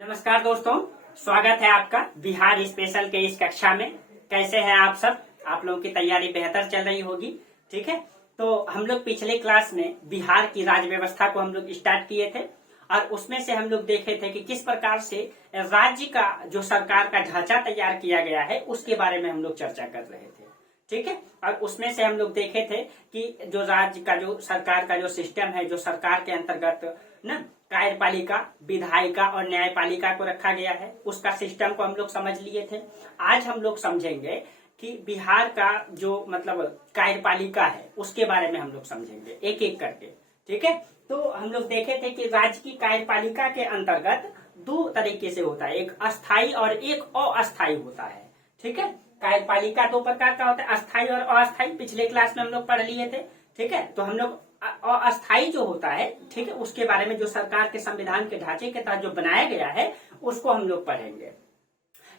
नमस्कार दोस्तों, स्वागत है आपका बिहार स्पेशल के इस कक्षा में। कैसे हैं आप सब? आप लोगों की तैयारी बेहतर चल रही होगी। ठीक है, तो हम लोग पिछले क्लास में बिहार की राज्य व्यवस्था को हम लोग स्टार्ट किए थे और उसमें से हम लोग देखे थे कि किस प्रकार से राज्य का जो सरकार का ढांचा तैयार किया गया है उसके बारे में हम लोग चर्चा कर रहे थे। ठीक है, और उसमें से हम लोग देखे थे कि जो राज्य का जो सरकार का जो सिस्टम है, जो सरकार के अंतर्गत ना कार्यपालिका, विधायिका और न्यायपालिका को रखा गया है, उसका सिस्टम को हम लोग समझ लिए थे। आज हम लोग समझेंगे कि बिहार का जो मतलब कार्यपालिका है उसके बारे में हम लोग समझेंगे एक एक करके। ठीक है, तो हम लोग देखे थे कि राज्य की कार्यपालिका के अंतर्गत दो तरीके से होता है, एक अस्थायी और एक अस्थायी होता है। ठीक है, कार्यपालिका दो प्रकार का होता है, अस्थायी और अस्थायी। पिछले क्लास में हम लोग पढ़ लिए थे। ठीक है, तो हम लोग अस्थायी जो होता है, ठीक है, उसके बारे में जो सरकार के संविधान के ढांचे के तहत जो बनाया गया है उसको हम लोग पढ़ेंगे।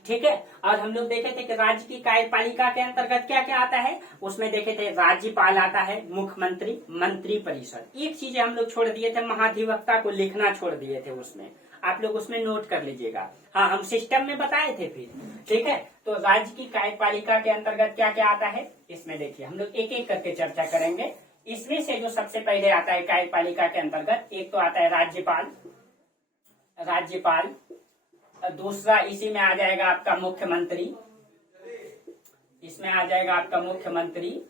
ठीक है, और हम लोग देखे थे कि राज्य की कार्यपालिका के अंतर्गत क्या क्या आता है। उसमें देखे थे राज्यपाल आता है, मुख्यमंत्री, मंत्री परिषद। एक चीज हम लोग छोड़ दिए थे, महाधिवक्ता को लिखना छोड़ दिए थे। उसमें आप लोग उसमें नोट कर लीजिएगा। हाँ, हम सिस्टम में बताए थे फिर। ठीक है, तो राज्य की कार्यपालिका के अंतर्गत क्या क्या आता है इसमें देखिए हम लोग एक एक करके चर्चा करेंगे। इसमें से जो सबसे पहले आता है कार्यपालिका के अंतर्गत, एक तो आता है राज्यपाल। राज्यपाल, दूसरा इसी में आ जाएगा आपका मुख्यमंत्री, इसमें आ जाएगा आपका मुख्यमंत्री,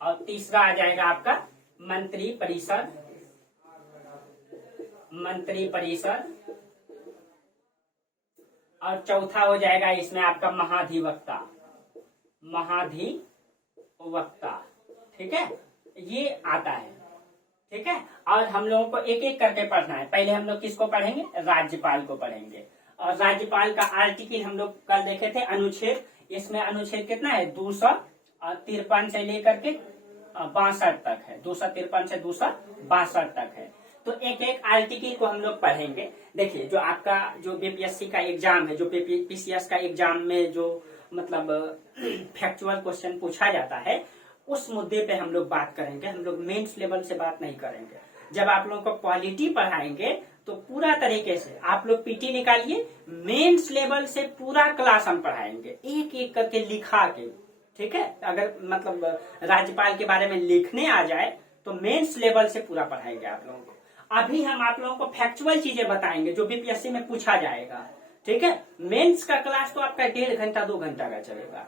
और तीसरा आ जाएगा आपका मंत्री परिषद। मंत्री परिषद, और चौथा हो जाएगा इसमें आपका महाधिवक्ता। महाधिवक्ता, ठीक है, ये आता है। ठीक है, और हम लोगों को एक एक करके पढ़ना है। पहले हम लोग किसको पढ़ेंगे? राज्यपाल को पढ़ेंगे। और राज्यपाल का आर्टिकल हम लोग कल देखे थे, अनुच्छेद। इसमें अनुच्छेद कितना है? 253 से लेकर के 62 तक है। 253 से 262 तक है। तो एक एक आर्टिकल को हम लोग पढ़ेंगे। देखिए, जो आपका जो बीपीएससी का एग्जाम है, जो पीसीएस का एग्जाम में जो मतलब फैक्चुअल क्वेश्चन पूछा जाता है, उस मुद्दे पे हम लोग बात करेंगे। हम लोग मेंस लेवल से बात नहीं करेंगे। जब आप लोगों को पॉलिटी पढ़ाएंगे तो पूरा तरीके से आप लोग पीटी निकालिए, मेंस लेवल से पूरा क्लास हम पढ़ाएंगे एक एक करके लिखा के। ठीक है, अगर मतलब राज्यपाल के बारे में लिखने आ जाए तो मेंस लेवल से पूरा पढ़ाएंगे आप लोगों को। अभी हम आप लोगों को फैक्चुअल चीजें बताएंगे जो बीपीएससी में पूछा जाएगा। ठीक है, मेंस का क्लास तो आपका 1.5 घंटा 2 घंटा का चलेगा।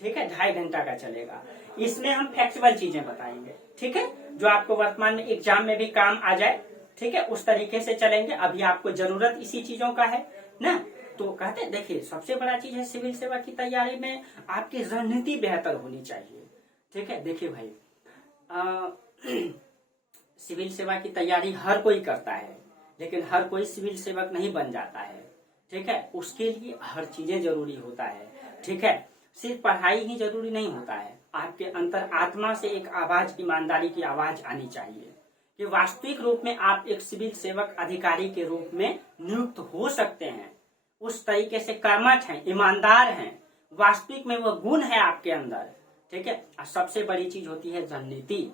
ठीक है, 2.5 घंटा का चलेगा। इसमें हम फैक्चुअल चीजें बताएंगे। ठीक है, जो आपको वर्तमान में एग्जाम में भी काम आ जाए। ठीक है, उस तरीके से चलेंगे। अभी आपको जरूरत इसी चीजों का है ना। तो कहते देखिए, सबसे बड़ा चीज है सिविल सेवा की तैयारी में आपकी रणनीति बेहतर होनी चाहिए। ठीक है, देखिए भाई, सिविल सेवा की तैयारी हर कोई करता है, लेकिन हर कोई सिविल सेवक नहीं बन जाता है। ठीक है, उसके लिए हर चीजें जरूरी होता है। ठीक है, सिर्फ पढ़ाई ही जरूरी नहीं होता है। आपके अंतर आत्मा से एक आवाज, ईमानदारी की आवाज आनी चाहिए कि वास्तविक रूप में आप एक सिविल सेवक अधिकारी के रूप में नियुक्त हो सकते हैं। उस तरीके से कर्मठ हैं, ईमानदार हैं, वास्तविक में वो गुण है आपके अंदर। ठीक है, और सबसे बड़ी चीज होती है रणनीति।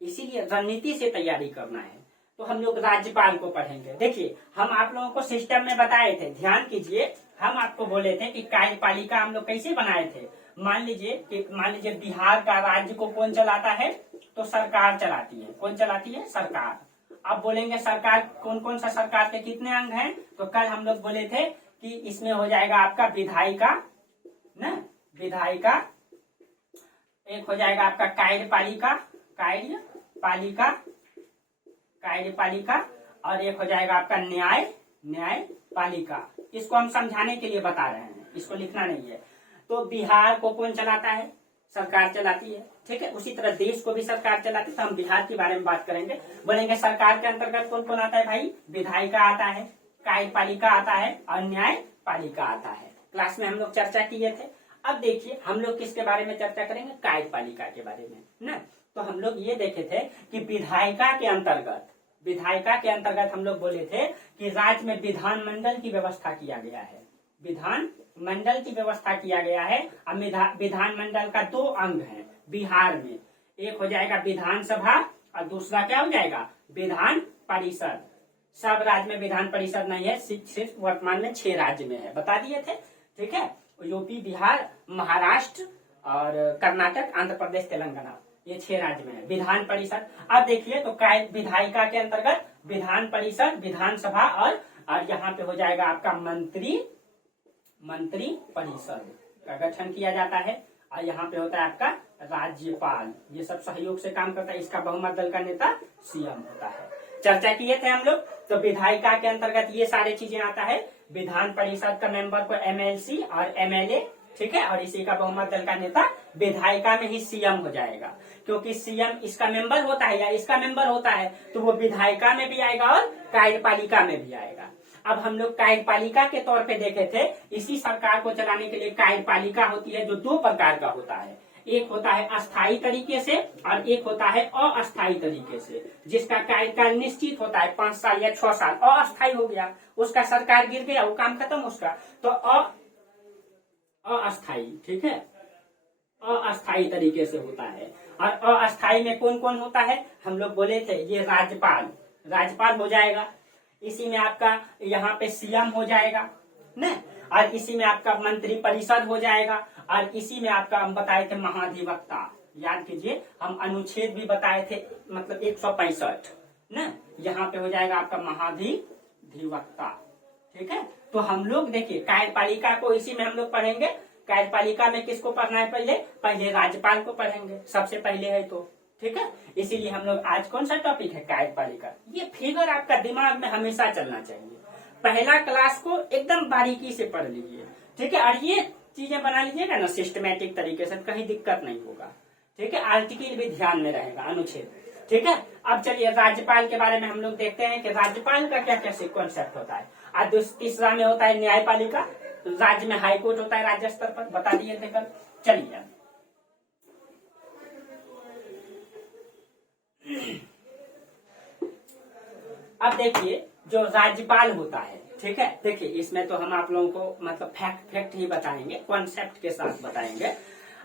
इसीलिए रणनीति से तैयारी करना है। तो हम लोग राज्यपाल को पढ़ेंगे। देखिए, हम आप लोगों को सिस्टम में बताए थे, ध्यान कीजिए। हम आपको बोले थे कि कार्यपालिका हम लोग कैसे बनाए थे। मान लीजिए बिहार का राज्य को कौन चलाता है? तो सरकार चलाती है। कौन चलाती है? सरकार। अब बोलेंगे सरकार कौन कौन सा सरकार के कितने अंग हैं? तो कल हम लोग बोले थे कि इसमें हो जाएगा आपका विधायिका ना, विधायिका, एक हो जाएगा आपका कार्यपालिका, कार्यपालिका, और एक हो जाएगा आपका न्यायपालिका। इसको हम समझाने के लिए बता रहे हैं, इसको लिखना नहीं है। तो बिहार को कौन चलाता है? सरकार चलाती है। ठीक है, उसी तरह देश को भी सरकार चलाती है। तो हम बिहार के बारे में बात करेंगे। बोलेंगे सरकार के अंतर्गत कौन कौन आता है भाई? विधायिका आता है, कार्यपालिका आता है और न्यायपालिका आता है। क्लास में हम लोग चर्चा किए थे। अब देखिए, हम लोग किसके बारे में चर्चा करेंगे? कार्यपालिका के बारे में ना। तो हम लोग ये देखे थे कि विधायिका के अंतर्गत हम लोग बोले थे कि राज्य में विधानमंडल की व्यवस्था किया गया है। विधानमंडल की व्यवस्था किया गया है। अब विधानमंडल का 2 अंग है बिहार में। एक हो जाएगा विधानसभा और दूसरा क्या हो जाएगा? विधान परिषद। सब राज्य में विधान परिषद नहीं है, सिर्फ वर्तमान में 6 राज्य में है, बता दिए थे। ठीक है, यूपी, बिहार, महाराष्ट्र और कर्नाटक, आंध्र प्रदेश, तेलंगाना, ये 6 राज्य में है विधान परिषद। अब देखिए तो विधायिका के अंतर्गत विधान परिषद, विधानसभा और यहाँ पे हो जाएगा आपका मंत्री परिषद का गठन किया जाता है। और यहाँ पे होता है आपका राज्यपाल, ये सब सहयोग से काम करता है। इसका बहुमत दल का नेता सीएम होता है। चर्चा किए थे हम लोग। तो विधायिका के अंतर्गत ये सारी चीजें आता है। विधान परिषद का मेंबर को एमएलसी और एमएलए, ठीक है, और इसी का बहुमत दल का नेता विधायिका में ही सीएम हो जाएगा, क्योंकि सीएम इसका मेंबर होता है या इसका मेंबर होता है, तो वो विधायिका में भी आएगा और कार्यपालिका में भी आएगा। अब हम लोग कार्यपालिका के तौर पे देखे थे, इसी सरकार को चलाने के लिए कार्यपालिका होती है, जो 2 प्रकार का होता है। एक होता है अस्थायी तरीके से और एक होता है अस्थायी तरीके से, जिसका कार्यकाल निश्चित होता है 5 साल या 6 साल। अस्थायी हो गया, उसका सरकार गिर गया, वो काम खत्म उसका। तो अस्थायी, ठीक है, अस्थायी तरीके से होता है। और अस्थायी में कौन कौन होता है, हम लोग बोले थे, ये राज्यपाल हो जाएगा, इसी में आपका यहाँ पे सीएम हो जाएगा न, और इसी में आपका मंत्री परिषद हो जाएगा, और इसी में आपका हम बताए थे महाधिवक्ता। याद कीजिए, हम अनुच्छेद भी बताए थे, मतलब 165 न, यहाँ पे हो जाएगा आपका महाधिवक्ता। ठीक है, तो हम लोग देखिए कार्यपालिका को इसी में हम लोग पढ़ेंगे। कार्यपालिका में किसको पढ़ना है, पहले राज्यपाल को पढ़ेंगे, सबसे पहले है तो। ठीक है, इसीलिए हम लोग आज कौन सा टॉपिक है, कार्यपालिका। ये फिगर आपका दिमाग में हमेशा चलना चाहिए। पहला क्लास को एकदम बारीकी से पढ़ लीजिए, ठीक है, और ये चीजें बना लीजिएगा ना सिस्टमेटिक तरीके से, कहीं दिक्कत नहीं होगा। ठीक है, आर्टिकल भी ध्यान में रहेगा, अनुच्छेद। ठीक है, अब चलिए राज्यपाल के बारे में हम लोग देखते हैं कि राज्यपाल का क्या क्या कॉन्सेप्ट होता है। और तीसरा में होता है न्यायपालिका, राज्य में हाईकोर्ट होता है राज्य स्तर पर, बता दिए थे कल। चलिए अब देखिए जो राज्यपाल होता है, ठीक है, देखिए इसमें तो हम आप लोगों को मतलब फैक्ट ही बताएंगे, कॉन्सेप्ट के साथ बताएंगे।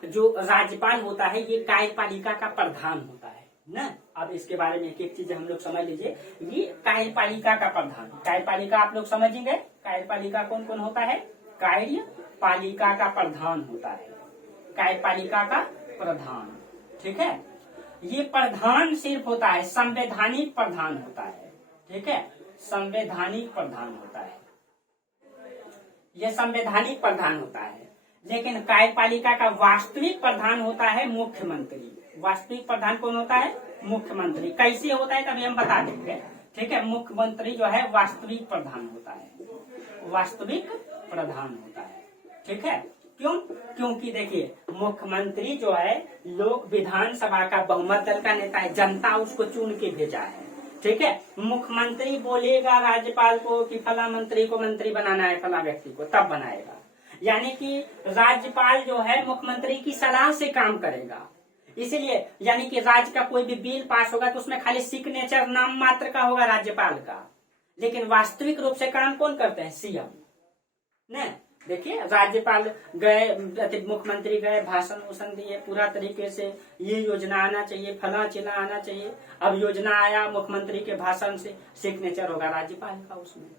जो राज्यपाल होता है ये कार्यपालिका का प्रधान होता है ना। अब इसके बारे में एक एक चीज हम लोग समझ लीजिए। ये कार्यपालिका का प्रधान, कार्यपालिका आप लोग समझेंगे, कार्यपालिका कौन कौन होता है, कार्यपालिका का प्रधान होता है, कार्यपालिका का प्रधान। ठीक है, ये प्रधान सिर्फ होता है, संवैधानिक प्रधान होता है। ठीक है, संवैधानिक प्रधान होता है, यह संवैधानिक प्रधान होता है। लेकिन कार्यपालिका का वास्तविक प्रधान होता है मुख्यमंत्री। वास्तविक प्रधान कौन होता है, मुख्यमंत्री। कैसे होता है तभी हम बता देंगे। ठीक है, मुख्यमंत्री जो है वास्तविक प्रधान होता है, वास्तविक प्रधान होता है। ठीक है, क्यों, क्योंकि देखिए मुख्यमंत्री जो है लोग विधानसभा का बहुमत दल का नेता है, जनता उसको चुन के भेजा है। ठीक है, मुख्यमंत्री बोलेगा राज्यपाल को कि फला मंत्री को मंत्री बनाना है, फला व्यक्ति को, तब बनाएगा। यानी कि राज्यपाल जो है मुख्यमंत्री की सलाह से काम करेगा। इसीलिए यानी कि राज्य का कोई भी बिल पास होगा तो उसमें खाली सिग्नेचर नाम मात्र का होगा राज्यपाल का, लेकिन वास्तविक रूप से काम कौन करते हैं, सीएम ने। देखिए राज्यपाल गए, मुख्यमंत्री गए, भाषण वूषण दिए पूरा तरीके से, ये योजना आना चाहिए, फला चिला आना चाहिए। अब योजना आया, मुख्यमंत्री के भाषण से सिग्नेचर होगा राज्यपाल का उसमें,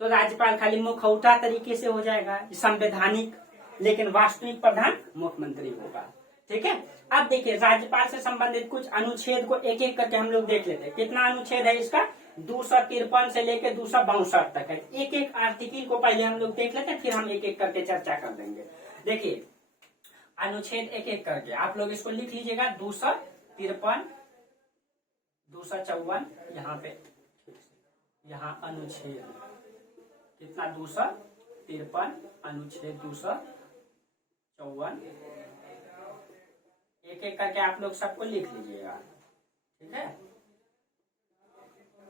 तो राज्यपाल खाली मुखौटा तरीके से हो जाएगा, संवैधानिक, लेकिन वास्तविक प्रधान मुख्यमंत्री होगा। ठीक है, अब देखिए राज्यपाल से संबंधित कुछ अनुच्छेद को एक एक करके हम लोग देख लेते हैं। कितना अनुच्छेद है इसका, 253 से लेकर 262 तक है। एक एक आर्टिकल को पहले हम लोग देख लेते हैं, फिर हम एक एक करके चर्चा कर देंगे। देखिए अनुच्छेद एक एक करके आप लोग इसको लिख लीजिएगा। 253, 254, यहाँ पे, यहाँ अनुच्छेद कितना, 253, अनुच्छेद 254, एक एक करके आप लोग सबको लिख लीजिएगा। ठीक है,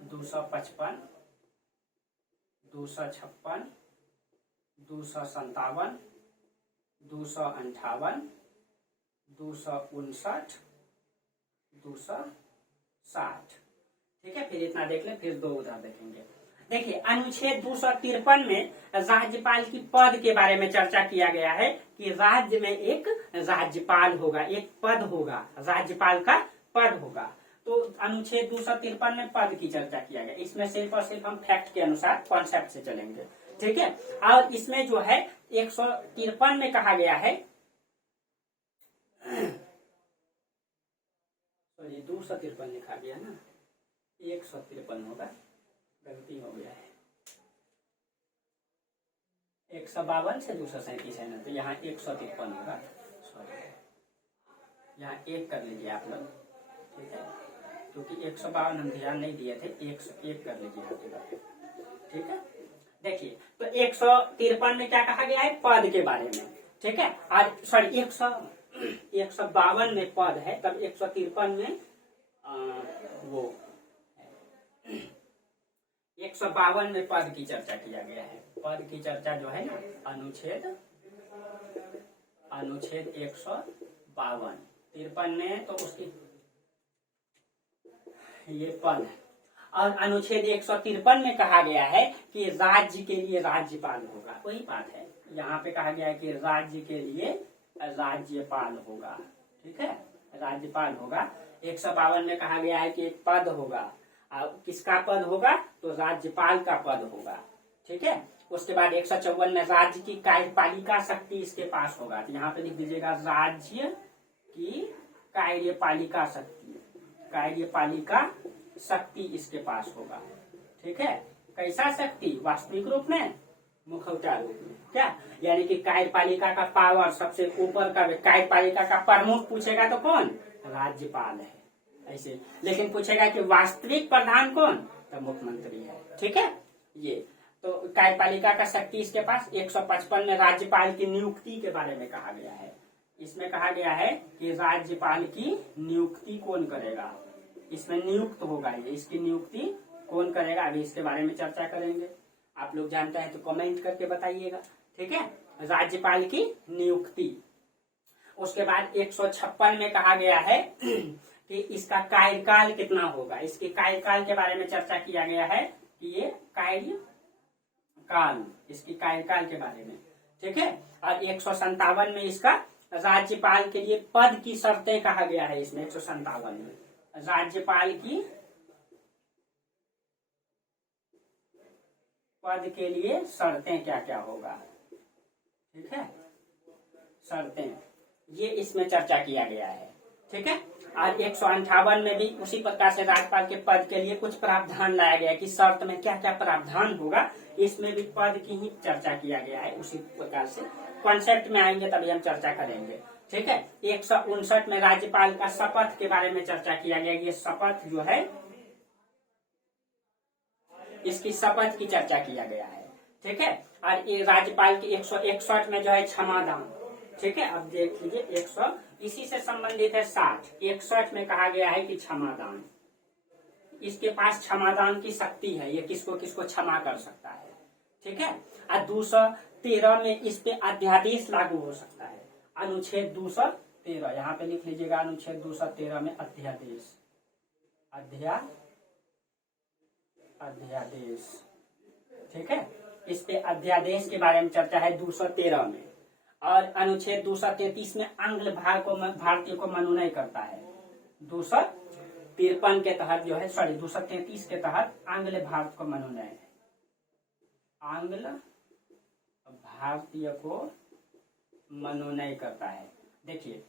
255, 256, 257, 258, 259, 260। ठीक है, फिर इतना देख लें, फिर दो उधर देखेंगे। देखिए अनुच्छेद 253 में राज्यपाल की पद के बारे में चर्चा किया गया है कि राज्य में एक राज्यपाल होगा, एक पद होगा, राज्यपाल का पद होगा। तो अनुच्छेद 253 में पद की चर्चा किया गया। इसमें सिर्फ और सिर्फ हम फैक्ट के अनुसार कॉन्सेप्ट से चलेंगे, ठीक है। और इसमें जो है 153 में कहा गया है, सॉरी 253 लिखा गया ना, 153 होगा, गलती हो गया है। 152 से 237 है ना, तो यहाँ 153 होगा, सॉरी यहाँ 1 कर लीजिए आप लोग, ठीक है, क्योंकि 152 हम ध्यान नहीं दिए थे, 101 कर लीजिए आपके बारे में, ठीक है। देखिए तो 153 में क्या कहा गया है, पद के बारे में, ठीक है। और सॉरी 152 में पद है, तब 153 में वो 152 में पद की चर्चा किया गया है। पद की चर्चा जो है ना, अनुच्छेद 152, 53 में तो उसकी ये पद है। और अनुच्छेद 153 में कहा गया है कि राज्य के लिए राज्यपाल होगा, वही बात है। यहाँ पे कहा गया है कि राज्य के लिए राज्यपाल होगा, ठीक है, राज्यपाल होगा। 152 में कहा गया है कि एक पद होगा, किसका पद होगा, तो राज्यपाल का पद होगा, ठीक है। उसके बाद 154 में राज्य की कार्यपालिका शक्ति इसके पास होगा, तो यहाँ पे लिख दीजिएगा राज्य की कार्यपालिका शक्ति, कार्यपालिका शक्ति इसके पास होगा, ठीक है। कैसा शक्ति, वास्तविक रूप में, मुखौटा रूप में, क्या, यानी कि कार्यपालिका का पावर सबसे ऊपर का, कार्यपालिका का प्रमुख पूछेगा तो कौन, राज्यपाल है, ऐसे। लेकिन पूछेगा कि वास्तविक प्रधान कौन, तो मुख्यमंत्री है, ठीक है। ये तो कार्यपालिका का शक्ति इसके पास। 155 में राज्यपाल की नियुक्ति के बारे में कहा गया है। इसमें कहा गया है कि राज्यपाल की नियुक्ति कौन करेगा, इसमें नियुक्त होगा ये, इसकी नियुक्ति कौन करेगा, अभी इसके बारे में चर्चा करेंगे। आप लोग जानते हैं तो कमेंट करके बताइएगा, ठीक है। राज्यपाल की नियुक्ति। उसके बाद 156 में कहा गया है कि इसका कार्यकाल कितना होगा, इसके कार्यकाल के बारे में चर्चा किया गया है कि ये कार्यकाल, इसकी कार्यकाल के बारे में, ठीक है। और 157 में इसका राज्यपाल के लिए पद की शर्तें कहा गया है। इसमें 157 में राज्यपाल की पद के लिए शर्तें क्या क्या होगा, ठीक है, शर्तें, ये इसमें चर्चा किया गया है, ठीक है। और 158 में भी उसी प्रकार से राज्यपाल के पद के लिए कुछ प्रावधान लाया गया कि शर्त में क्या क्या प्रावधान होगा, इसमें भी पद की ही चर्चा किया गया है। उसी प्रकार से कॉन्सेप्ट में आएंगे तभी हम चर्चा करेंगे, ठीक है। 159 में राज्यपाल का शपथ के बारे में चर्चा किया गया। ये शपथ जो है, इसकी शपथ की चर्चा किया गया है, ठीक है। और ये राज्यपाल की 161 में जो है क्षमादान, ठीक है। अब देख लीजिए 100 इसी से संबंधित है 60। 61 में कहा गया है कि क्षमादान, इसके पास क्षमादान की शक्ति है, ये किसको किसको क्षमा कर सकता है, ठीक है। और 213 में इस पे अध्यादेश लागू हो सकता है। अनुच्छेद 213 यहाँ पे लिख लीजिएगा, अनुच्छेद 213 में अध्यादेश, अध्यादेश, ठीक है। इस पे अध्यादेश के बारे में चर्चा है 213 में। और अनुच्छेद 233 में आंग्ल भारतीय को मनोनय करता है। 253 के तहत जो है, सॉरी 233 के तहत आंग्ल भारत को मनोनय, आंग्ल भारतीय को मनोनय करता है। देखिए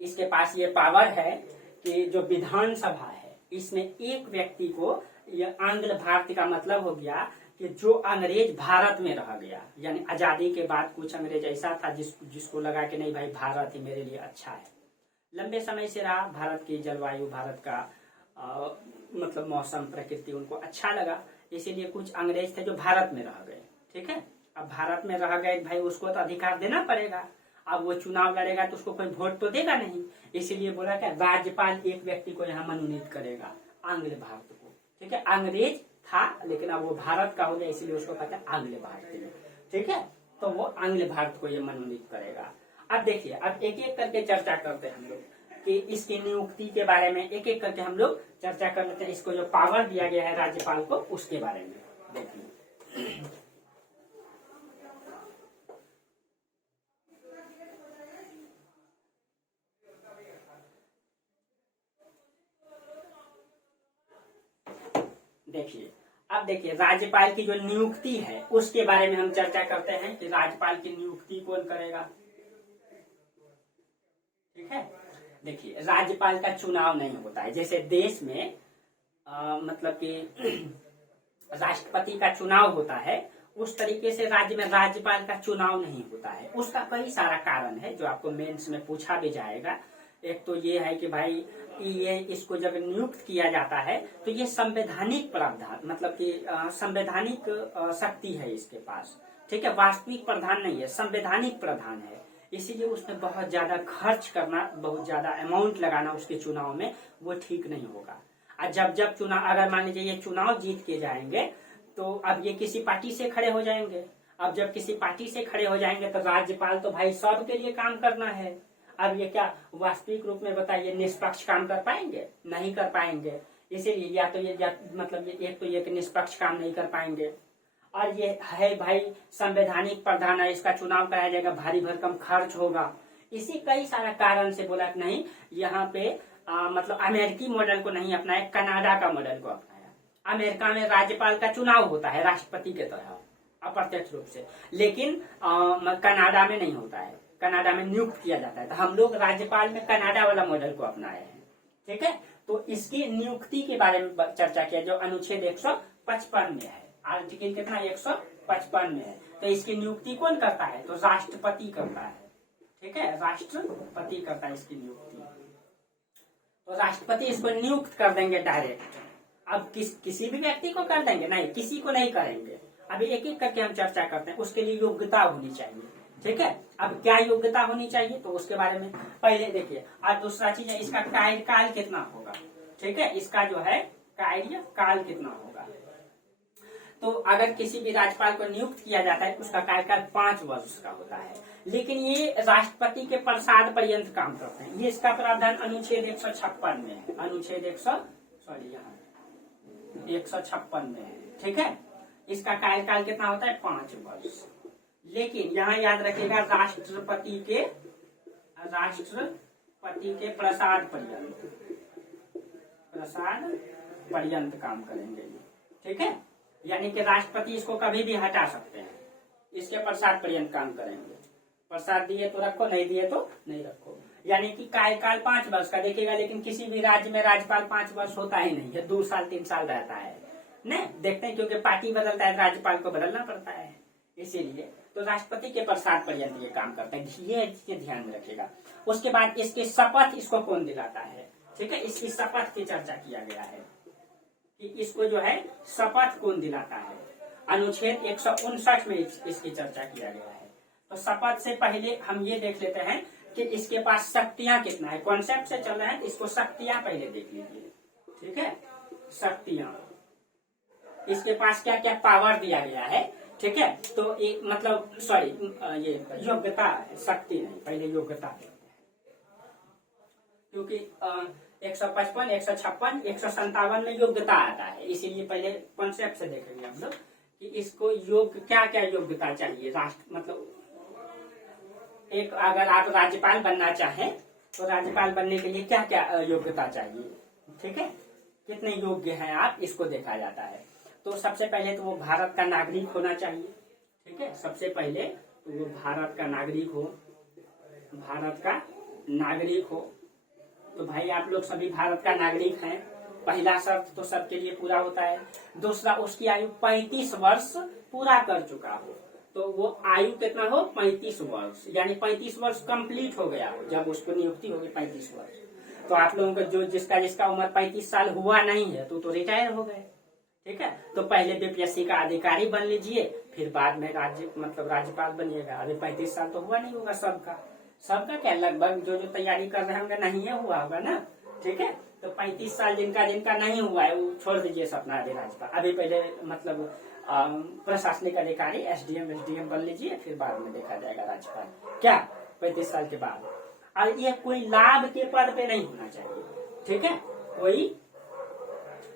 इसके पास ये पावर है कि जो विधानसभा है, इसमें एक व्यक्ति को, ये आंग्ल भारतीय का मतलब हो गया कि जो अंग्रेज भारत में रह गया, यानी आजादी के बाद कुछ अंग्रेज ऐसा था जिसको लगा कि नहीं भाई भारत ही मेरे लिए अच्छा है, लंबे समय से रहा, भारत की जलवायु, भारत का मतलब मौसम, प्रकृति उनको अच्छा लगा, इसीलिए कुछ अंग्रेज थे जो भारत में रह गए, ठीक है। अब भारत में रह गए भाई, उसको तो अधिकार देना पड़ेगा, अब वो चुनाव लड़ेगा तो उसको कोई वोट तो देगा नहीं, इसीलिए बोला क्या राज्यपाल एक व्यक्ति को यहाँ मनोनीत करेगा, आंग्ल भारत को, ठीक है। अंग्रेज था लेकिन अब वो भारत का हो गया, इसीलिए उसको कहते हैं आंग्ल भारतीय, ठीक है। तो वो आंग्ल भारत को ये मनोनीत करेगा। अब देखिए, अब एक एक करके चर्चा करते हैं हम लोग कि इसकी नियुक्ति के बारे में, एक एक करके हम लोग चर्चा कर लेते हैं। इसको जो पावर दिया गया है राज्यपाल को, उसके बारे में देखिए। देखिए, अब देखिए राज्यपाल की जो नियुक्ति है उसके बारे में हम चर्चा करते हैं कि राज्यपाल की नियुक्ति कौन करेगा। ठीक है, देखिए राज्यपाल का चुनाव नहीं होता है, जैसे देश में मतलब कि राष्ट्रपति का चुनाव होता है, उस तरीके से राज्य में राज्यपाल का चुनाव नहीं होता है। उसका कई सारा कारण है जो आपको मेंस में पूछा भी जाएगा। एक तो ये है कि भाई ये इसको जब नियुक्त किया जाता है तो ये संवैधानिक प्रावधान, मतलब कि संवैधानिक शक्ति है इसके पास। ठीक है, वास्तविक प्रधान नहीं है, संवैधानिक प्रधान है, इसीलिए उसमें बहुत ज्यादा खर्च करना, बहुत ज्यादा अमाउंट लगाना उसके चुनाव में, वो ठीक नहीं होगा। और जब चुनाव, अगर मान लीजिए ये चुनाव जीत के जाएंगे तो अब ये किसी पार्टी से खड़े हो जाएंगे। अब जब किसी पार्टी से खड़े हो जाएंगे तो राज्यपाल तो भाई सबके लिए काम करना है। अब ये क्या वास्तविक रूप में बताइए निष्पक्ष काम कर पाएंगे? नहीं कर पाएंगे। इसीलिए या तो ये मतलब ये एक तो ये कि निष्पक्ष काम नहीं कर पाएंगे, और ये है भाई संवैधानिक प्रधान है, इसका चुनाव कराया जाएगा, भारी भरकम खर्च होगा। इसी कई सारा कारण से बोला कि नहीं यहाँ पे मतलब अमेरिकी मॉडल को नहीं अपनाया, कनाडा का मॉडल को अपनाया। अमेरिका में राज्यपाल का चुनाव होता है राष्ट्रपति के तरह अप्रत्यक्ष रूप से, लेकिन कनाडा में नहीं होता है, कनाडा में नियुक्त किया जाता है। तो हम लोग राज्यपाल में कनाडा वाला मॉडल को अपनाए हैं। ठीक है, तो इसकी नियुक्ति के बारे में चर्चा किया जो अनुच्छेद 155 में है। आर्टिकल कितना 155 में है। तो इसकी नियुक्ति कौन करता है? तो राष्ट्रपति करता है। ठीक है, राष्ट्रपति करता है इसकी नियुक्ति। तो राष्ट्रपति इसको नियुक्त कर देंगे डायरेक्ट। अब किसी भी व्यक्ति को कर देंगे? नहीं, किसी को नहीं करेंगे। अभी एक एक करके हम चर्चा करते हैं। उसके लिए योग्यता होनी चाहिए। ठीक है, अब क्या योग्यता होनी चाहिए तो उसके बारे में पहले देखिए। और दूसरा चीज है इसका कार्यकाल कितना होगा। ठीक है, इसका जो है कार्यकाल कितना होगा। तो अगर किसी भी राज्यपाल को नियुक्त किया जाता है उसका कार्यकाल 5 वर्ष का होता है, लेकिन ये राष्ट्रपति के प्रसाद पर्यंत काम करते हैं। ये इसका प्रावधान अनुच्छेद 156 में है। अनुच्छेद 156 में है। ठीक है, इसका कार्यकाल कितना होता है? 5 वर्ष। लेकिन यहाँ याद रखिएगा राष्ट्रपति के प्रसाद पर्यंत काम करेंगे। ठीक है, यानी कि राष्ट्रपति इसको कभी भी हटा सकते हैं, इसके प्रसाद पर्यंत काम करेंगे। प्रसाद दिए तो रखो, नहीं दिए तो नहीं रखो। यानी कि कार्यकाल 5 वर्ष का देखिएगा, लेकिन किसी भी राज्य में राज्यपाल 5 वर्ष होता ही नहीं है, 2 साल 3 साल रहता है। नहीं देखते हैं, क्योंकि पार्टी बदलता है, राज्यपाल को बदलना पड़ता है। इसीलिए तो राष्ट्रपति के प्रसाद पर्यंत ये काम करते हैं, ये ध्यान में रखिएगा। उसके बाद इसके शपथ इसको कौन दिलाता है? ठीक है, इसकी शपथ की चर्चा किया गया है कि इसको जो है शपथ कौन दिलाता है। अनुच्छेद 159 में इसकी चर्चा किया गया है। तो शपथ से पहले हम ये देख लेते हैं कि इसके पास शक्तियां कितना है। कॉन्सेप्ट से चल रहे हैं, इसको शक्तियां पहले देख लीजिए। ठीक है, शक्तियां, इसके पास क्या क्या पावर दिया गया है। ठीक है, तो एक मतलब ये योग्यता है, शक्ति नहीं, पहले योग्यता है। क्योंकि 155, 156, 157 में योग्यता आता है, इसीलिए पहले कॉन्सेप्ट से देखेंगे हम लोग कि इसको योग्य क्या क्या योग्यता चाहिए। राष्ट्र मतलब एक अगर आप राज्यपाल बनना चाहें तो राज्यपाल बनने के लिए क्या क्या योग्यता चाहिए। ठीक है, कितने योग्य हैं आप, इसको देखा जाता है। तो सबसे पहले तो वो भारत का नागरिक होना चाहिए। ठीक है, सबसे पहले तो वो भारत का नागरिक हो, भारत का नागरिक हो। तो भाई आप लोग सभी भारत का नागरिक हैं, पहला शर्त तो सबके लिए पूरा होता है। दूसरा, उसकी आयु 35 वर्ष पूरा कर चुका हो। तो वो आयु कितना हो? 35 वर्ष, यानी 35 वर्ष कंप्लीट हो गया हो जब उसको नियुक्ति होगी 35 वर्ष। तो आप लोगों का जिसका उम्र 35 साल हुआ नहीं है तो रिटायर हो गए। ठीक है, तो पहले बीपीएससी का अधिकारी बन लीजिए, फिर बाद में राज्यपाल बनिएगा। अभी 35 साल तो हुआ नहीं होगा सबका क्या, लगभग जो तैयारी कर रहे होंगे नहीं है हुआ होगा ना। ठीक है, तो 35 साल जिनका नहीं हुआ है वो छोड़ दीजिए सपना। अभी राज्यपाल अभी पहले प्रशासनिक अधिकारी एसडीएम बन लीजिए, फिर बाद में देखा जाएगा राज्यपाल क्या 35 साल के बाद। और ये कोई लाभ के पद पे नहीं होना चाहिए। ठीक है, कोई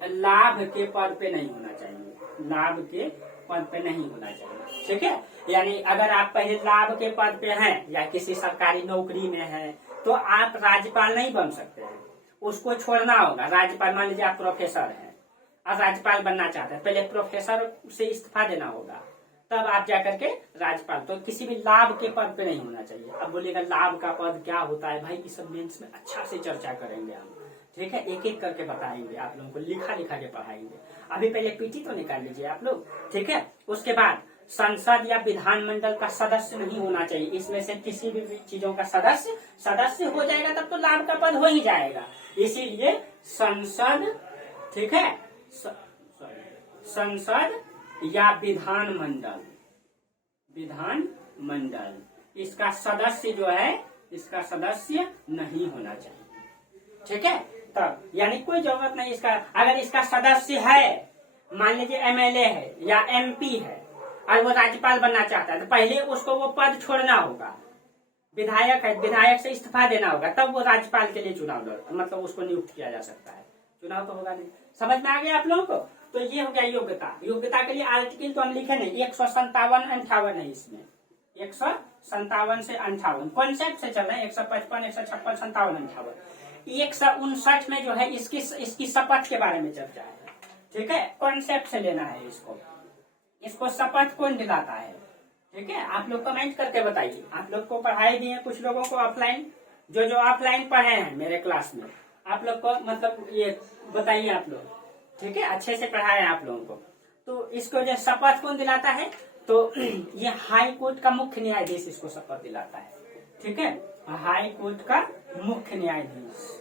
लाभ के पद पे नहीं होना चाहिए, लाभ के पद पे नहीं होना चाहिए। ठीक है, यानी अगर आप पहले लाभ के पद पे हैं या किसी सरकारी नौकरी में हैं तो आप राज्यपाल नहीं बन सकते हैं, उसको छोड़ना होगा। राज्यपाल मान लीजिए आप प्रोफेसर हैं, और राज्यपाल बनना चाहते हैं, पहले प्रोफेसर से इस्तीफा देना होगा, तब आप जाकर के राज्यपाल। तो किसी भी लाभ के पद पे नहीं होना चाहिए। अब बोलेगा लाभ का पद क्या होता है भाई, इस सब मेंस में अच्छा से चर्चा करेंगे हम, ठीक है, एक एक करके बताएंगे आप लोगों को, लिखा लिखा के पढ़ाएंगे। अभी पहले पीटी तो निकाल लीजिए आप लोग, ठीक है। उसके बाद संसद या विधानमंडल का सदस्य नहीं होना चाहिए, इसमें से किसी भी चीजों का सदस्य हो जाएगा तब तो लाभ का पद हो ही जाएगा। इसीलिए संसद, ठीक है, संसद या विधानमंडल इसका सदस्य जो है, इसका सदस्य नहीं होना चाहिए, ठीक है। तब यानी कोई जरूरत नहीं इसका, अगर इसका सदस्य है, मान लीजिए एमएलए है या एमपी है और वो राज्यपाल बनना चाहता है, तो पहले उसको वो पद छोड़ना होगा। विधायक है, विधायक से इस्तीफा देना होगा, तब वो राज्यपाल के लिए चुनाव मतलब उसको नियुक्त किया जा सकता है। चुनाव तो होगा नहीं। समझ में आ गया आप लोगों को? तो ये हो गया योग्यता के लिए आर्टिकल तो हम लिखे नहीं, 157-58 है इसमें, 157 से 58 कॉन्सेप्ट से चल रहे हैं, 155, 156, 57, 58। 159 में जो है इसकी शपथ के बारे में चर्चा है, ठीक है, कॉन्सेप्ट से लेना है इसको शपथ कौन दिलाता है, ठीक है। आप लोग कमेंट करके बताइए, आप लोग को पढ़ाई दिए कुछ लोगों को ऑफलाइन, जो ऑफलाइन पढ़े हैं मेरे क्लास में, आप लोग को मतलब ये बताइए आप लोग, ठीक है, अच्छे से पढ़ाए हैं आप लोगों को। तो इसको जो शपथ कौन दिलाता है, तो ये हाई कोर्ट का मुख्य न्यायाधीश इसको शपथ दिलाता है, ठीक है। हाई कोर्ट का मुख्य न्यायाधीश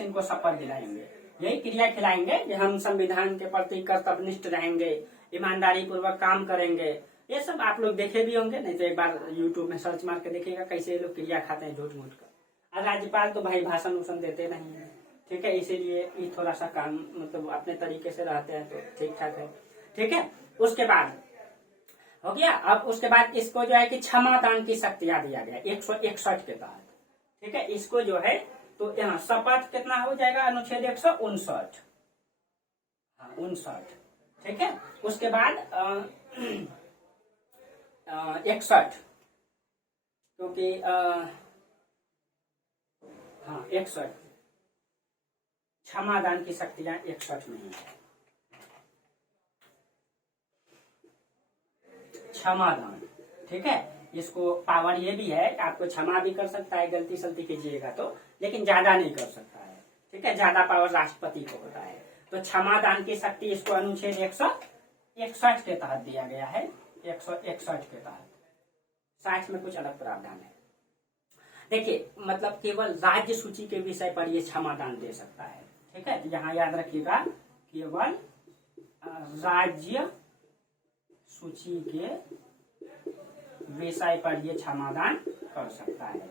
इनको शपथ दिलाएंगे, यही क्रिया खिलाएंगे कि हम संविधान के प्रति कर्तव्यनिष्ठ रहेंगे, ईमानदारी पूर्वक काम करेंगे। ये सब आप लोग देखे भी होंगे, नहीं तो एक बार यूट्यूब में सर्च मार के देखिएगा कैसे लोग क्रिया खाते हैं झूठ मूठ का। और राज्यपाल तो भाई भाषण उषण देते नहीं है, ठीक है, इसीलिए ये थोड़ा सा काम मतलब अपने तरीके से रहते हैं तो ठीक ठाक है, ठीक है। उसके बाद हो गया। अब उसके बाद इसको जो है कि क्षमा दान की शक्तियां दिया गया 161 के तहत, ठीक है। इसको जो है तो यहाँ शपथ कितना हो जाएगा, अनुच्छेद 159, 59, ठीक है। उसके बाद 61, क्योंकि 61 क्षमादान की शक्तियां 61 में ही है। क्षमादान, ठीक है, इसको पावर ये भी है कि आपको क्षमा भी कर सकता है गलती सलती कीजिएगा तो, लेकिन ज्यादा नहीं कर सकता है, ठीक है, ज्यादा पावर राष्ट्रपति को होता है। तो क्षमादान की शक्ति इसको अनुच्छेद 161 के तहत दिया गया है, 161 के तहत। 60 में कुछ अलग प्रावधान है। देखिए मतलब केवल राज्य सूची के विषय पर ये क्षमादान दे सकता है, ठीक है। यहाँ याद रखिएगा केवल राज्य सूची के विषय पर ये क्षमादान कर सकता है,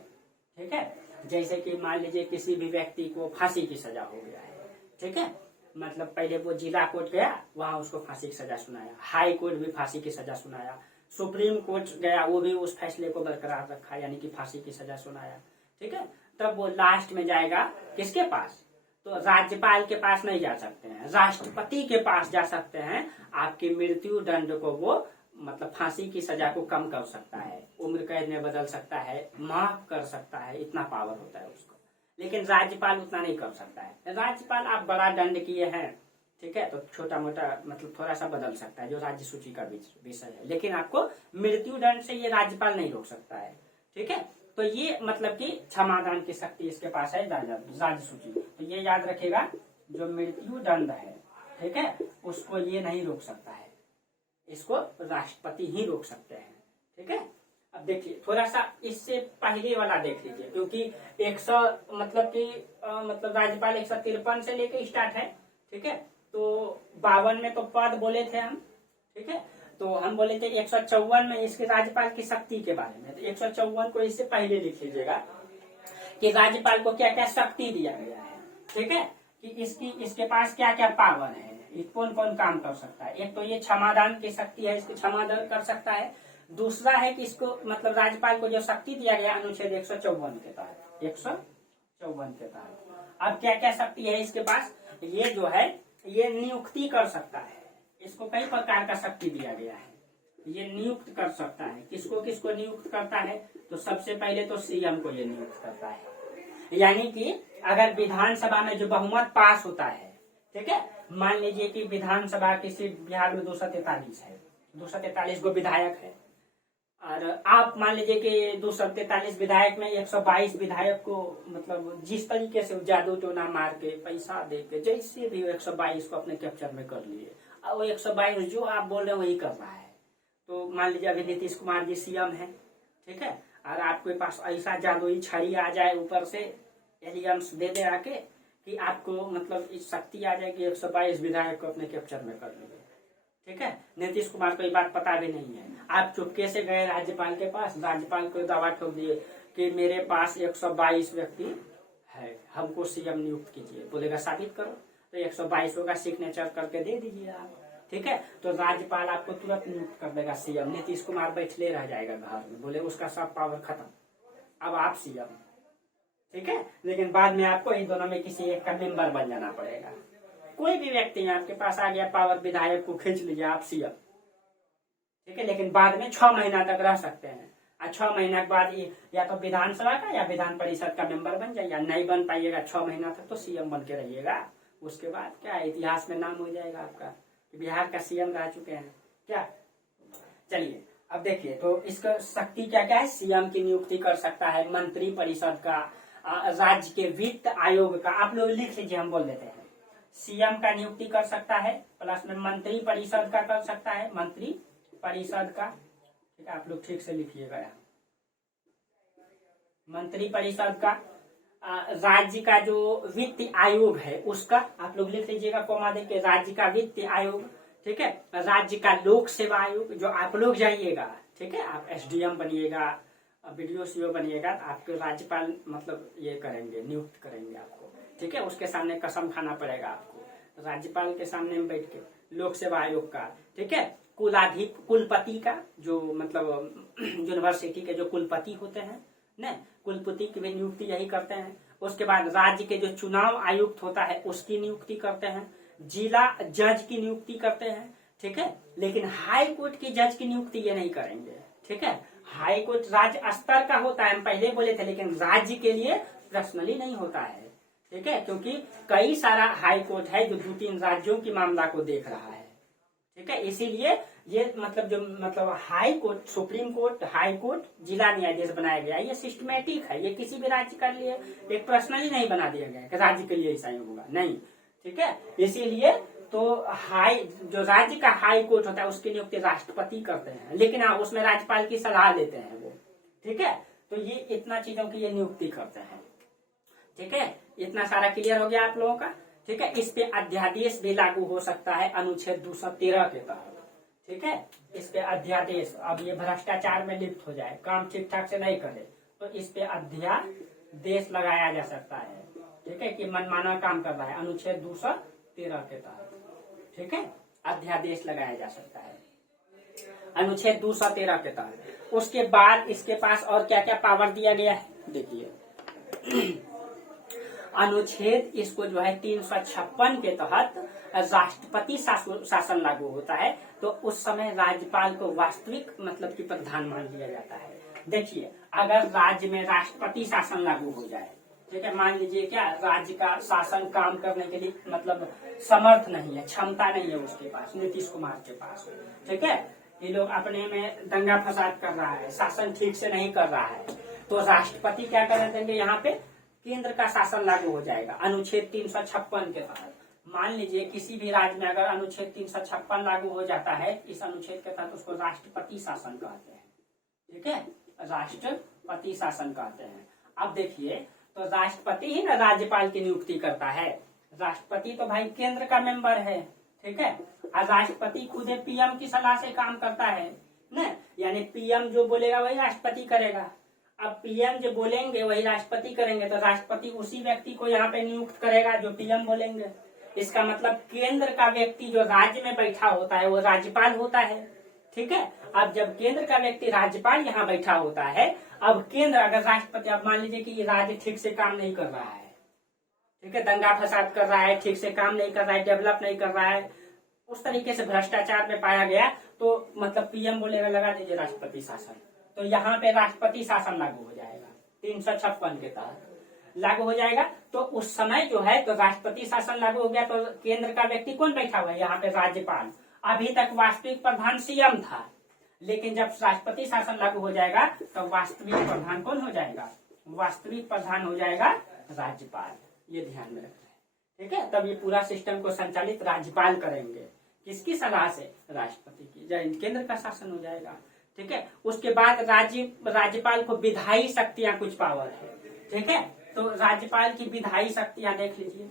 ठीक है। जैसे कि मान लीजिए किसी भी व्यक्ति को फांसी की सजा हो गया है, ठीक है, मतलब पहले वो जिला कोर्ट गया, वहां उसको फांसी की सजा सुनाया, हाई कोर्ट भी फांसी की सजा सुनाया, सुप्रीम कोर्ट गया, वो भी उस फैसले को बरकरार रखा, यानी कि फांसी की सजा सुनाया, ठीक है। तब वो लास्ट में जाएगा किसके पास, तो राज्यपाल के पास नहीं जा सकते हैं, राष्ट्रपति के पास जा सकते हैं। आपकी मृत्यु दंड को वो मतलब फांसी की सजा को कम कर सकता है, उम्र कैद में बदल सकता है, माफ कर सकता है, इतना पावर होता है उसको। लेकिन राज्यपाल उतना नहीं कर सकता है। राज्यपाल आप बड़ा दंड किए हैं, ठीक है, तो छोटा मोटा मतलब थोड़ा सा बदल सकता है, जो राज्य सूची का विषय है, लेकिन आपको मृत्यु दंड से ये राज्यपाल नहीं रोक सकता है, ठीक है। तो ये मतलब कि क्षमादान की शक्ति इसके पास है राज्य सूची। तो ये याद रखेगा, जो मृत्यु दंड है, ठीक है, उसको ये नहीं रोक सकता है, इसको राष्ट्रपति ही रोक सकते हैं, ठीक है। अब देखिए थोड़ा सा इससे पहले वाला देख लीजिए, क्योंकि 100 मतलब कि मतलब राज्यपाल 153 से लेके स्टार्ट है, ठीक है। तो 52 में तो पद बोले थे हम, ठीक है, तो हम बोले थे 154 में इसके राज्यपाल की शक्ति के बारे में। तो 154 को इससे पहले लिख लीजिएगा कि राज्यपाल को क्या क्या शक्ति दिया गया है, ठीक है, कि इसके पास क्या क्या पावर है, कौन कौन काम कर सकता है। एक तो ये क्षमादान की शक्ति है, इसको क्षमादान कर सकता है। दूसरा है कि इसको मतलब राज्यपाल को जो शक्ति दिया गया अनुच्छेद 154 के तहत, 154 के तहत। अब क्या क्या शक्ति है इसके पास, ये जो है ये नियुक्ति कर सकता है, इसको कई प्रकार का शक्ति दिया गया है। ये नियुक्त कर सकता है, किसको किसको नियुक्त करता है, तो सबसे पहले तो सीएम को ये नियुक्त करता है। यानी कि अगर विधानसभा में जो बहुमत पास होता है, ठीक है, मान लीजिए कि विधानसभा किसी बिहार में 243 है, 243 गो विधायक है, और आप मान लीजिए कि 243 विधायक में 122 विधायक को मतलब जिस तरीके से जादू टोना मार के पैसा दे के जैसे भी 122 को अपने कैप्चर में कर लिए, और वो 122 जो आप बोल रहे हैं वही कर रहा है। तो मान लीजिए अभी नीतीश कुमार जी सीएम है, ठीक है, और आपके पास ऐसा जादुई छड़ी आ जाए ऊपर से एलियंस दे दे आके कि आपको मतलब इस शक्ति आ जाए कि 122 विधायक को अपने कैप्चर में कर लिए, ठीक है। नीतीश कुमार को ये बात पता भी नहीं है, आप चुपके से गए राज्यपाल के पास, राज्यपाल को दावा ठोक दिए कि मेरे पास 122 व्यक्ति है, हमको सीएम नियुक्त कीजिए, बोलेगा साबित करो, तो 122 का सिग्नेचर करके दे दीजिए आप, ठीक है। तो राज्यपाल आपको तुरंत नियुक्त कर देगा सीएम, नीतीश कुमार बैठले रह जाएगा घर में, बोले उसका सब पावर खत्म, अब आप सीएम, ठीक है। लेकिन बाद में आपको इन दोनों में किसी एक का मेंबर बन जाना पड़ेगा। कोई भी व्यक्ति आपके पास आ गया पावर, विधायक को खींच लीजिए आप सीएम, ठीक है, लेकिन बाद में 6 महीना तक रह सकते हैं, और 6 महीना के बाद या तो विधानसभा का या विधान परिषद का मेंबर बन जाइए, नहीं बन पाइएगा 6 महीना तक तो सीएम बन के रहिएगा। उसके बाद क्या इतिहास में नाम हो जाएगा आपका, बिहार का सीएम रह चुके हैं क्या। चलिए अब देखिए, तो इसका शक्ति क्या क्या है, सीएम की नियुक्ति कर सकता है, मंत्री परिषद का, राज्य के वित्त आयोग का, आप लोग लिख लीजिए, हम बोल देते हैं। सीएम का नियुक्ति कर सकता है, प्लस में मंत्री परिषद का कर सकता है, मंत्री परिषद का, ठीक है, आप लोग ठीक से लिखिएगा यहाँ, मंत्री परिषद का, राज्य का जो वित्त आयोग है उसका आप लोग लिख लीजिएगा कोमा दे के, राज्य का वित्त आयोग, ठीक है, राज्य का लोक सेवा आयोग, जो आप लोग जाइएगा, ठीक है, आप एसडीएम बनिएगा, बीडीओ सीओ बनिएगा, आपके राज्यपाल मतलब ये करेंगे, नियुक्त करेंगे आपको, ठीक है, उसके सामने कसम खाना पड़ेगा आपको, राज्यपाल के सामने में बैठ के। लोक सेवा आयोग का, ठीक है, कुलपति का, जो मतलब यूनिवर्सिटी के जो कुलपति होते हैं न, कुलपति की भी नियुक्ति यही करते हैं। उसके बाद राज्य के जो चुनाव आयुक्त होता है उसकी नियुक्ति करते हैं, जिला जज की नियुक्ति करते हैं, ठीक है, लेकिन हाई कोर्ट की जज की नियुक्ति ये नहीं करेंगे, ठीक है। हाई कोर्ट राज्य स्तर का होता है, हम पहले बोले थे, लेकिन राज्य के लिए पर्सनली नहीं होता है, ठीक है, क्योंकि कई सारा हाई कोर्ट है जो 2-3 राज्यों की मामला को देख रहा है, ठीक है, इसीलिए ये मतलब जो मतलब high court, supreme court, high court, जिला न्यायाधीश बनाया गया, ये सिस्टमेटिक है, ये किसी भी राज्य के लिए एक पर्सनली नहीं बना दिया गया कि राज्य के लिए ऐसा ही होगा, नहीं, ठीक है। इसीलिए तो हाई जो राज्य का हाई कोर्ट होता है उसकी नियुक्ति राष्ट्रपति करते हैं, लेकिन हाँ उसमें राज्यपाल की सलाह लेते हैं वो, ठीक है। तो ये इतना चीजों की ये नियुक्ति करते हैं, ठीक है, इतना सारा क्लियर हो गया आप लोगों का, ठीक है। इस पे अध्यादेश भी लागू हो सकता है अनुच्छेद 213 के तहत, ठीक है, इस पे अध्यादेश, अब ये भ्रष्टाचार में लिप्त हो जाए, काम ठीक ठाक से नहीं करे तो इस पे अध्यादेश लगाया जा सकता है, ठीक है, कि मनमाना काम कर रहा है, अनुच्छेद 213 के तहत, ठीक है, अध्यादेश लगाया जा सकता है अनुच्छेद 213 के तहत। उसके बाद इसके पास और क्या क्या पावर दिया गया है, देखिए अनुच्छेद इसको जो है 356 के तहत राष्ट्रपति शासन लागू होता है, तो उस समय राज्यपाल को वास्तविक मतलब कि प्रधान मान लिया जाता है। देखिए अगर राज्य में राष्ट्रपति शासन लागू हो जाए, ठीक है, मान लीजिए क्या राज्य का शासन काम करने के लिए मतलब समर्थ नहीं है, क्षमता नहीं है उसके पास, नीतीश कुमार के पास, ठीक है, ये लोग अपने में दंगा फसाद कर रहा है, शासन ठीक से नहीं कर रहा है, तो राष्ट्रपति क्या कर देंगे, यहाँ पे केंद्र का शासन लागू हो जाएगा अनुच्छेद 356 के तहत। मान लीजिए किसी भी राज्य में अगर अनुच्छेद 356 लागू हो जाता है, इस अनुच्छेद के तहत उसको राष्ट्रपति शासन कहते हैं, ठीक है, राष्ट्रपति शासन कहते हैं। अब देखिए तो राष्ट्रपति ही ना राज्यपाल की नियुक्ति करता है, राष्ट्रपति तो भाई केंद्र का मेंबर है, ठीक है, और राष्ट्रपति खुद पीएम की सलाह से काम करता है न, यानी पीएम जो बोलेगा वही राष्ट्रपति करेगा। अब पीएम जो बोलेंगे वही राष्ट्रपति करेंगे, तो राष्ट्रपति उसी व्यक्ति को यहाँ पे नियुक्त करेगा जो पीएम बोलेंगे। इसका मतलब केंद्र का व्यक्ति जो राज्य में बैठा होता है वो राज्यपाल होता है, ठीक है। अब जब केंद्र का व्यक्ति राज्यपाल यहाँ बैठा होता है, अब केंद्र अगर राष्ट्रपति, अब मान लीजिए कि राज्य ठीक से काम नहीं कर रहा है, ठीक है, दंगा फसाद कर रहा है, ठीक से काम नहीं कर रहा है, डेवलप नहीं कर रहा है, उस तरीके से भ्रष्टाचार में पाया गया, तो मतलब पीएम बोलेगा लगा दीजिए राष्ट्रपति शासन, तो यहाँ पे राष्ट्रपति शासन लागू हो जाएगा 356 के तहत। लागू हो जाएगा तो उस समय जो है तो राष्ट्रपति शासन लागू हो गया, तो केंद्र का व्यक्ति कौन बैठा हुआ है यहाँ पे? राज्यपाल। अभी तक वास्तविक प्रधान सीएम था, लेकिन जब राष्ट्रपति शासन लागू हो जाएगा तो वास्तविक प्रधान कौन हो जाएगा? वास्तविक प्रधान हो जाएगा राज्यपाल। ये ध्यान में रखना है, ठीक है। तब ये पूरा सिस्टम को संचालित राज्यपाल करेंगे, किसकी सलाह से? राष्ट्रपति की। केंद्र का शासन हो जाएगा, ठीक है। उसके बाद राज्यपाल को विधायी शक्तियां कुछ पावर है, ठीक है। तो राज्यपाल की विधायी शक्तियां देख लीजिए,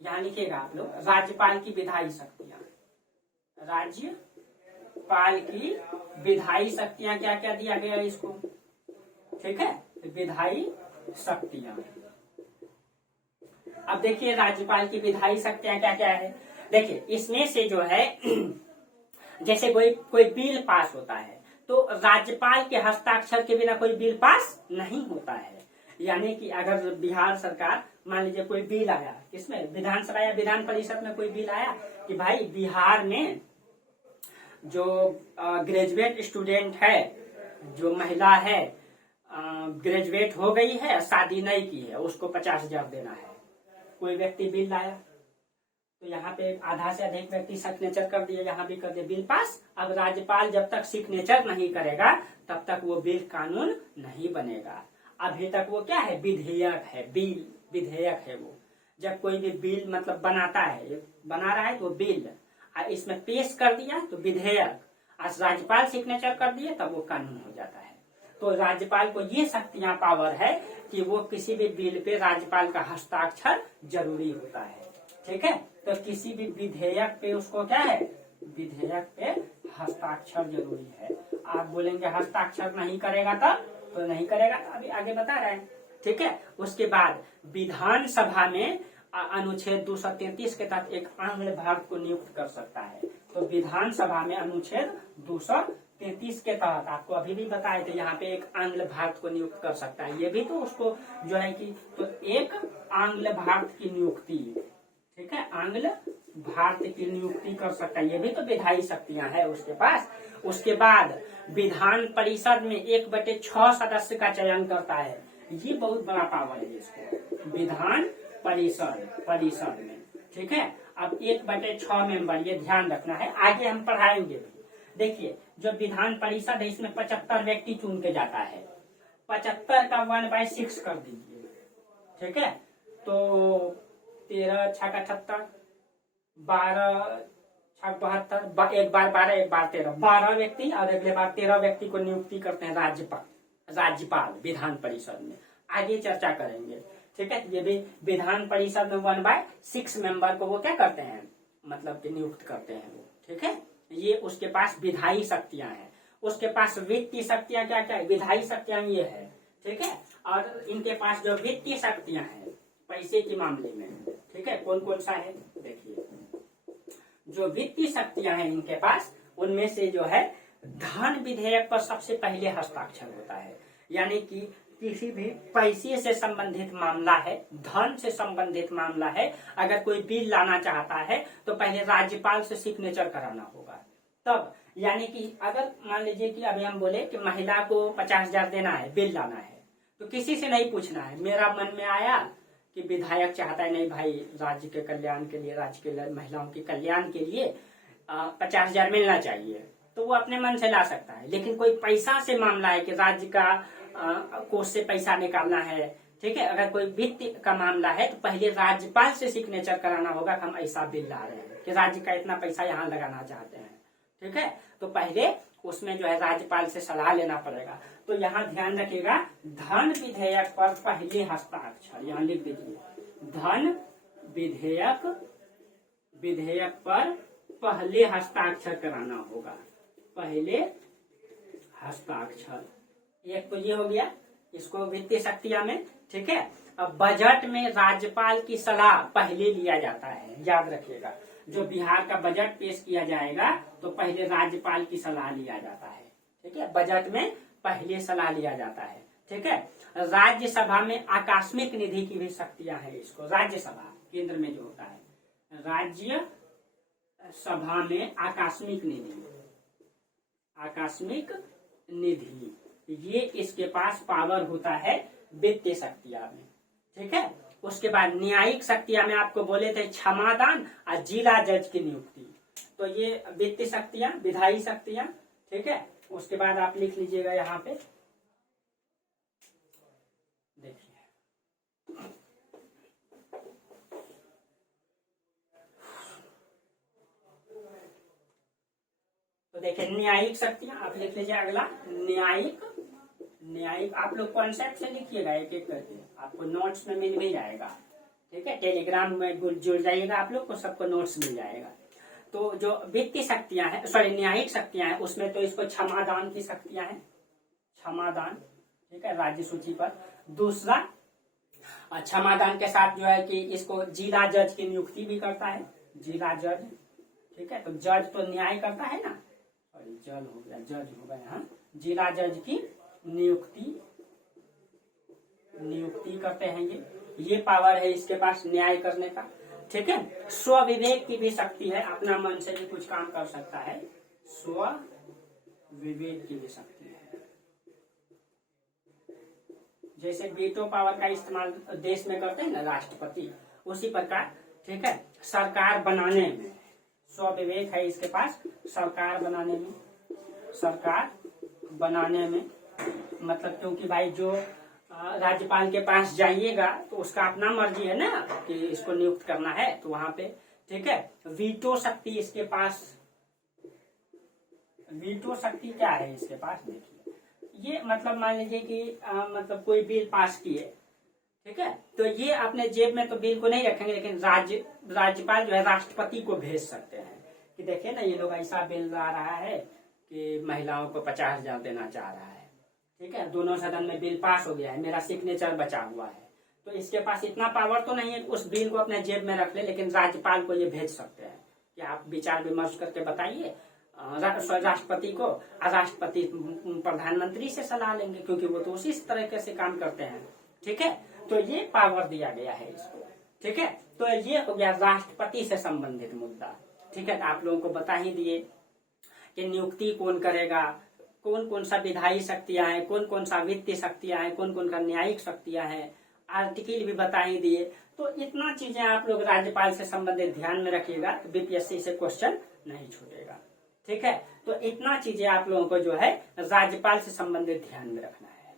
यहाँ लिखिएगा आप लोग, राज्यपाल की विधायी शक्तियां। राज्यपाल की विधायी शक्तियां क्या क्या दिया गया इसको, ठीक है, विधायी शक्तियां। अब देखिए राज्यपाल की विधायी शक्तियां क्या क्या है। देखिए इसमें से जो है जैसे कोई बिल पास होता है तो राज्यपाल के हस्ताक्षर के बिना कोई बिल पास नहीं होता है। यानी कि अगर बिहार सरकार मान लीजिए कोई बिल आया, इसमें विधानसभा या विधान परिषद में कोई बिल आया कि भाई बिहार में जो ग्रेजुएट स्टूडेंट है, जो महिला है ग्रेजुएट हो गई है, शादी नहीं की है, उसको 50,000 देना है। कोई व्यक्ति बिल लाया तो यहाँ पे आधा से अधिक व्यक्ति सिग्नेचर कर दिए, यहाँ भी कर दिए, बिल पास। अब राज्यपाल जब तक सिग्नेचर नहीं करेगा तब तक वो बिल कानून नहीं बनेगा। अभी तक वो क्या है? विधेयक है, बिल विधेयक है वो। जब कोई भी बिल मतलब बनाता है, बना रहा है तो बिल, इसमें पेश कर दिया तो विधेयक, आज राज्यपाल सिग्नेचर कर दिए तब वो कानून हो जाता है। तो राज्यपाल को ये शक्तियां पावर है कि वो किसी भी बिल पे राज्यपाल का हस्ताक्षर जरूरी होता है, ठीक है। तो किसी भी विधेयक पे उसको क्या है? विधेयक पे हस्ताक्षर जरूरी है। आप बोलेंगे हस्ताक्षर नहीं करेगा तब, तो नहीं करेगा, अभी आगे बता रहे हैं, ठीक है। उसके बाद विधानसभा में अनुच्छेद 233 के तहत एक आंग्ल भारत को नियुक्त कर सकता है। तो विधानसभा में अनुच्छेद 233 के तहत आपको अभी भी बताए थे, यहाँ पे एक आंग्ल भारत को नियुक्त कर सकता है। ये भी तो उसको जो है कि तो एक आंग्ल भारत की नियुक्ति, ठीक है, आंग्ल भारत की नियुक्ति कर सकता है। ये भी तो विधायी शक्तियां है उसके पास। उसके बाद विधान परिषद में 1/6 सदस्य का चयन करता है। ये बहुत बड़ा पावर है इसको, विधान परिषद में, ठीक है। अब 1/6 मेंबर, ये ध्यान रखना है, आगे हम पढ़ाएंगे भी। देखिए जो विधान परिषद है इसमें 75 व्यक्ति चुन के जाता है। 75 का 1/6 कर दीजिए, ठीक है। तो 13 छक 78, 12 छक 72, एक बार 12, एक बार 13, 12 व्यक्ति, और अगले बार 13 व्यक्ति को नियुक्ति करते हैं राज्यपाल विधान परिषद में। आगे चर्चा करेंगे, ठीक है। ये भी विधान परिषद में 1/6 मेंबर को वो क्या करते हैं, मतलब कि नियुक्त करते हैं वो, ठीक है। ये उसके पास विधायी शक्तियां हैं। उसके पास वित्तीय शक्तियां क्या क्या है? विधायी शक्तियां ये है, ठीक है। और इनके पास जो वित्तीय शक्तियां हैं पैसे के मामले में, ठीक है, कौन कौन सा है देखिए। जो वित्तीय शक्तियां हैं इनके पास, उनमें से जो है धन विधेयक पर सबसे पहले हस्ताक्षर होता है। यानी कि किसी भी पैसे से संबंधित मामला है, धन से संबंधित मामला है, अगर कोई बिल लाना चाहता है तो पहले राज्यपाल से सिग्नेचर कराना होगा तब। यानी कि अगर मान लीजिए कि अभी हम बोले कि महिला को 50,000 देना है, बिल लाना है, तो किसी से नहीं पूछना है। मेरा मन में आया कि विधायक चाहता है, नहीं भाई राज्य के कल्याण के लिए, राज्य के महिलाओं के कल्याण के लिए 50,000 मिलना चाहिए, तो वो अपने मन से ला सकता है। लेकिन कोई पैसा से मामला है कि राज्य का कोष से पैसा निकालना है, ठीक है, अगर कोई वित्त का मामला है तो पहले राज्यपाल से सिग्नेचर कराना होगा कि हम ऐसा बिल ला रहे हैं कि राज्य का इतना पैसा यहाँ लगाना चाहते हैं, ठीक है। तो पहले उसमें जो है राज्यपाल से सलाह लेना पड़ेगा। तो यहाँ ध्यान रखिएगा, धन विधेयक पर पहले हस्ताक्षर, यहाँ लिख दीजिए, धन विधेयक पर पहले हस्ताक्षर कराना होगा, पहले हस्ताक्षर। एक तो ये हो गया इसको वित्तीय शक्तियां में, ठीक है। अब बजट में राज्यपाल की सलाह पहले लिया जाता है, याद रखिएगा। जो बिहार का बजट पेश किया जाएगा तो पहले राज्यपाल की सलाह लिया जाता है, ठीक है। बजट में पहले सलाह लिया जाता है, ठीक है। राज्यसभा में आकस्मिक निधि की भी शक्तियां हैं इसको। राज्यसभा केंद्र में जो होता है, राज्य सभा में आकस्मिक निधि, ये इसके पास पावर होता है वित्तीय शक्तियां में, ठीक है। उसके बाद न्यायिक शक्तियां में आपको बोले थे क्षमादान और जिला जज की नियुक्ति, तो ये वित्तीय शक्तियां, विधायी शक्तियां, ठीक है। उसके बाद आप लिख लीजिएगा यहाँ पे, देखिए तो देखिए न्यायिक शक्तियां आप लिख लीजिए। अगला न्यायिक, न्यायिक आप लोग कॉन्सेप्ट से लिखिएगा एक एक करके, आपको नोट्स में मिल भी जाएगा, ठीक है। टेलीग्राम में जुड़ जाइएगा, आप लोग को सबको नोट्स मिल जाएगा। तो जो वित्तीय शक्तियां हैं, सॉरी न्यायिक शक्तियां हैं, उसमें तो इसको क्षमादान की शक्तियां हैं, क्षमादान, ठीक है, राज्य सूची पर। दूसरा क्षमादान के साथ जो है कि इसको जिला जज की नियुक्ति भी करता है, जिला जज, ठीक है। तो जज तो न्याय करता है ना, सॉरी जज हो गया, जज हो गया, हाँ, जिला जज की नियुक्ति करते हैं ये पावर है इसके पास न्याय करने का, ठीक है। स्व विवेक की भी शक्ति है, अपना मन से भी कुछ काम कर सकता है, स्व विवेक की भी शक्ति है। जैसे वीटो पावर का इस्तेमाल देश में करते हैं ना राष्ट्रपति, उसी प्रकार, ठीक है, सरकार बनाने में स्व विवेक है इसके पास, सरकार बनाने में मतलब, क्योंकि भाई जो राज्यपाल के पास जाइएगा तो उसका अपना मर्जी है ना कि इसको नियुक्त करना है, तो वहां पे, ठीक है। वीटो शक्ति इसके पास, वीटो शक्ति क्या है इसके पास, देखिए ये मतलब मान लीजिए कि मतलब कोई बिल पास किए, ठीक है, तो ये अपने जेब में तो बिल को नहीं रखेंगे, लेकिन राज्यपाल जो है राष्ट्रपति को भेज सकते हैं कि देखिए ना ये लोग ऐसा बिल ला रहा है कि महिलाओं को 50,000 देना चाह रहा है, ठीक है, दोनों सदन में बिल पास हो गया है, मेरा सिग्नेचर बचा हुआ है। तो इसके पास इतना पावर तो नहीं है उस बिल को अपने जेब में रख ले, लेकिन राज्यपाल को ये भेज सकते हैं कि आप विचार विमर्श करके बताइए राष्ट्रपति को, राष्ट्रपति प्रधानमंत्री से सलाह लेंगे, क्योंकि वो तो उसी तरीके से काम करते हैं, ठीक है। तो ये पावर दिया गया है इसको, ठीक है। तो ये हो गया राष्ट्रपति से संबंधित मुद्दा, ठीक है। आप लोगों को बता ही दिए कि नियुक्ति कौन करेगा, कौन कौन सा विधायी शक्तियां हैं, कौन कौन सा वित्तीय शक्तियां हैं, कौन कौन सा न्यायिक शक्तियां हैं, आर्टिकल भी बता ही दिए। तो इतना चीजें आप लोग राज्यपाल से संबंधित ध्यान में रखिएगा, तो बीपीएससी से क्वेश्चन नहीं छूटेगा, ठीक है। तो इतना चीजें आप लोगों को जो है राज्यपाल से संबंधित ध्यान में रखना है,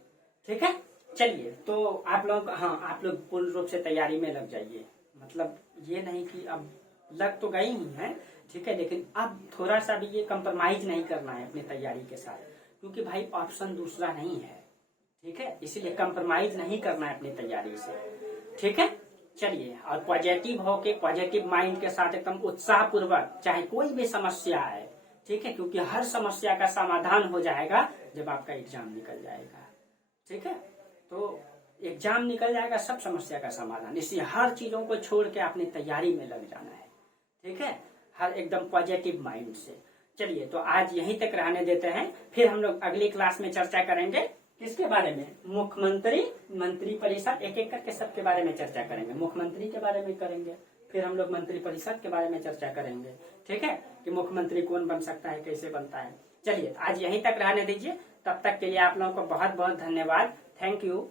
ठीक है। चलिए, तो आप लोग, हाँ, आप लोग पूर्ण रूप से तैयारी में लग जाइए, मतलब ये नहीं कि अब लग तो गई ही है, ठीक है, लेकिन अब थोड़ा सा भी ये कंप्रोमाइज नहीं करना है अपनी तैयारी के साथ, क्योंकि भाई ऑप्शन दूसरा नहीं है, ठीक है, इसीलिए कंप्रोमाइज नहीं करना है अपनी तैयारी से, ठीक है। चलिए, और पॉजिटिव होके, पॉजिटिव माइंड के साथ एकदम उत्साह पूर्वक, चाहे कोई भी समस्या आए, ठीक है, क्योंकि हर समस्या का समाधान हो जाएगा जब आपका एग्जाम निकल जाएगा, ठीक है। तो एग्जाम निकल जाएगा, सब समस्या का समाधान, इसलिए हर चीजों को छोड़ के अपनी तैयारी में लग जाना है, ठीक है, हर एकदम पॉजिटिव माइंड से। चलिए, तो आज यहीं तक रहने देते हैं, फिर हम लोग अगली क्लास में चर्चा करेंगे किसके बारे में, मुख्यमंत्री, मंत्री परिषद, एक एक करके सबके बारे में चर्चा करेंगे। मुख्यमंत्री के बारे में करेंगे, फिर हम लोग मंत्री परिषद के बारे में चर्चा करेंगे, ठीक है, कि मुख्यमंत्री कौन बन सकता है, कैसे बनता है। चलिए, आज यहीं तक रहने दीजिए, तब तक के लिए आप लोगों को बहुत बहुत धन्यवाद, थैंक यू।